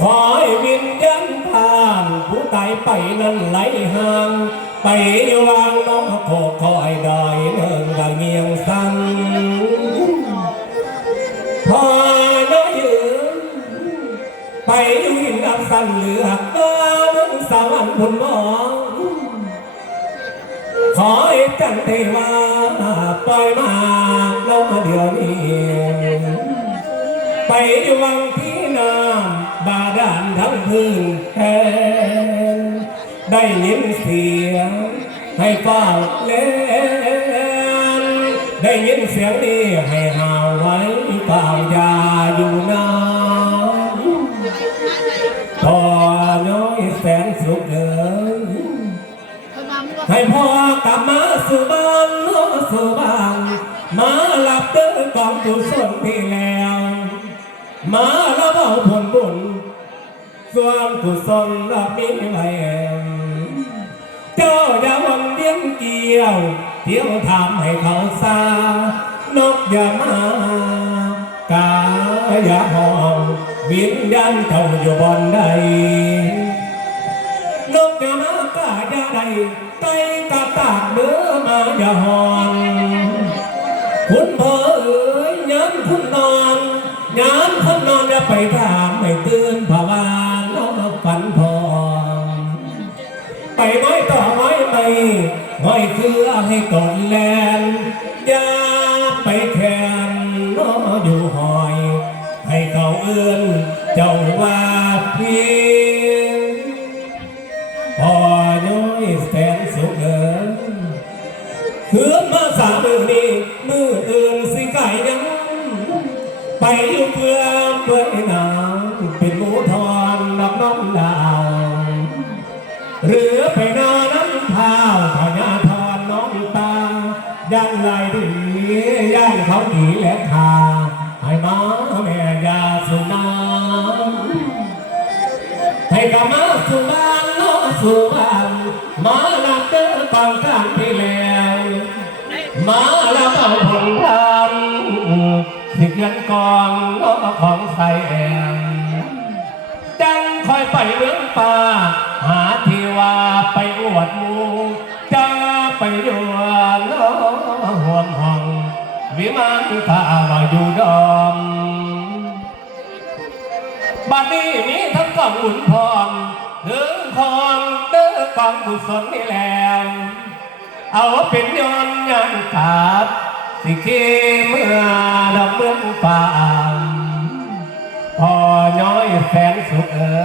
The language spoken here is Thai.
ขอให้วิญญาณทานผู้ตายไปนั้นไหลห่าง ไปวางน้องโคคอยดอยเนินกะเงียงสังพอน้อยยืนไปวินอับสันเหลือกเดินสวรรค์บุญมอง ขอให้จันเทวาปล่อยมาน้องเดี๋ยวนี้ไปอยู่วังที่ บาดาลทั้งพื้นแทนได้ยินเสียงให้เฝ้าเล่นได้ยินเสียงนี้ให้หาวไว้เฝ้ายาอยู่นานพอน้อยแสนสุขเอ๋ยให้พ่อกลับมาสู่บ้านสู่บ้านมาหลับเดินกองกุศลที่แล้วมา บุญ ส่วนกุศลรับมีไว้เจ้าอย่าหวังเลี้ยงเกี่ยว เที่ยวทำให้เขาซานกอย่ามากาอย่าห้องวิญญาณเจ้าอยู่บนใดนกอย่ามากาอย่าใดไตกะตากเนื้อมาอย่าหอนคุณพ่อเอ๋ยย้ำคุณนอน ย้ำคุณนอนอย่าไปถามไม่ตื่นภาวาน้องฝันพองไปไม้ต่อไม้ไม่ไม้คือให้ก่อนแลนอย่าไปแข่งน้ออยู่หอย ให้เขาเอื้อนเจ้าว่าเพียงพอย้อยแสนสุขเอินเพื่อมาสามมือนี้มือ ไปอยู่เพื่อเพื่อนางเป็นหมูทอนนับน้องดาวหรือไปนอนน้ำพาวพญาทอนน้องตาย่างไรดีย่างเขาดีและคาให้มาแม่ยาสุนาให้กลับมาสู่บ้านน้อสู่บ้านมาลับเดินตอนกลางที่แล้วมา เงินกองน้อของใส่แอมจังคอยไปเมืองป่า หาทีว่าไปอวดมูจะไปอยู่น้อห่วงห้อง วิมานข้าว่าอยู่ดอมบัดนี้มีทั้งกองอุ่นพองถึงพองเด้อกองกุศลนี่แล้วเอาเป็นยนต์ยันกาบสิเคเมื่อ ป่าพอย้อยแสนสุขเอ๋